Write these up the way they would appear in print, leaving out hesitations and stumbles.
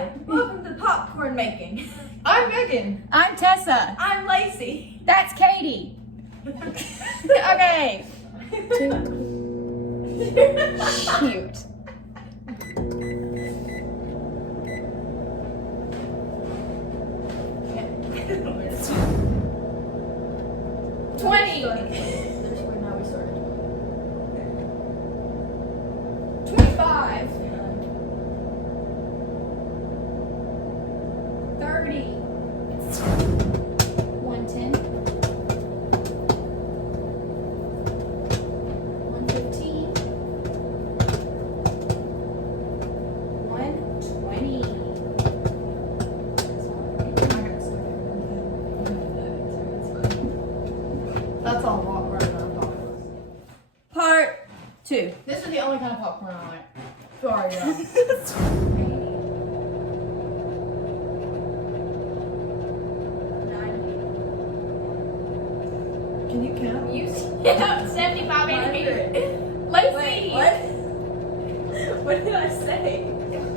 Hi, welcome to popcorn making. I'm Megan. I'm Tessa. I'm Lacey. That's Katie. Okay. Cute. Now we started. 25. 30. 110. 115. 120. That's all popcorn that I'm talking about. Part 2. This is the only kind of popcorn I like. Sorry, guys. Can you count? You 75 Lacey. Wait, what? What did I say?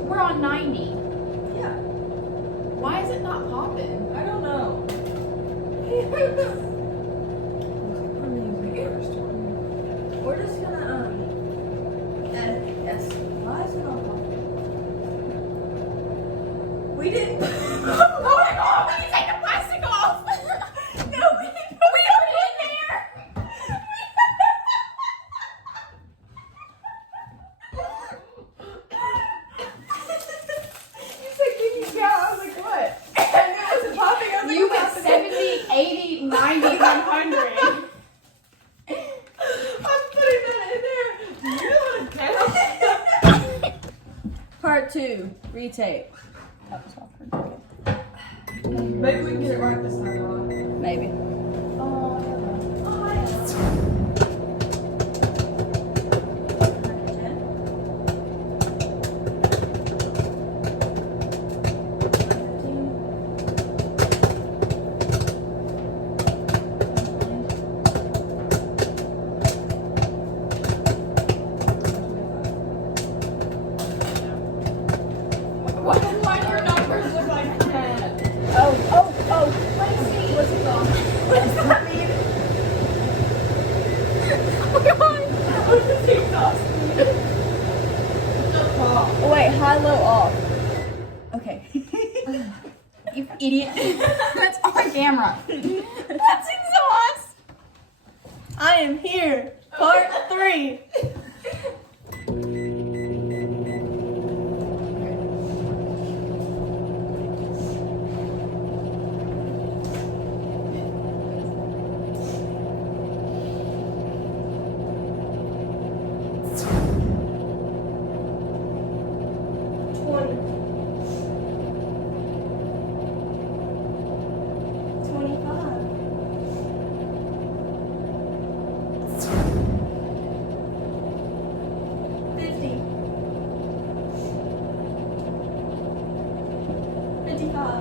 We're on 90. Yeah, Why is it not popping? I don't know. We're just gonna yes. Why is it all popping? We didn't. Oh my god, we need to take the plastic off! No, we didn't. We don't put it in there! You said, can you count? I was like, what? And it wasn't popping. I was like, You what went happened? 70, 80, 90, 100. I'm putting that in there. You want to count? Part 2, retake. That was awkward. Maybe we can get it right this time, Ron. Maybe. Why do your numbers look like that? Oh, Lacey. What's it called? What does that mean? Oh my god. What does it cost? Oh, wait, high, low, off. Okay. You idiot. That's on camera. That's exhaust. I am here. Part 3.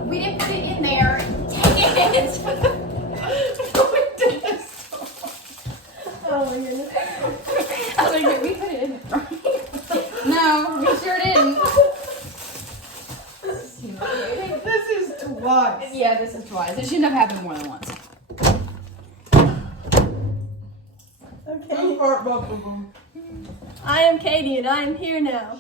We didn't put it in there. Dang it. Oh my goodness. I was like, did we put it in right? No, we sure didn't. This is twice. Yeah, this is twice. It shouldn't have happened more than once. Okay. Heart bubble. I am Katie and I am here now.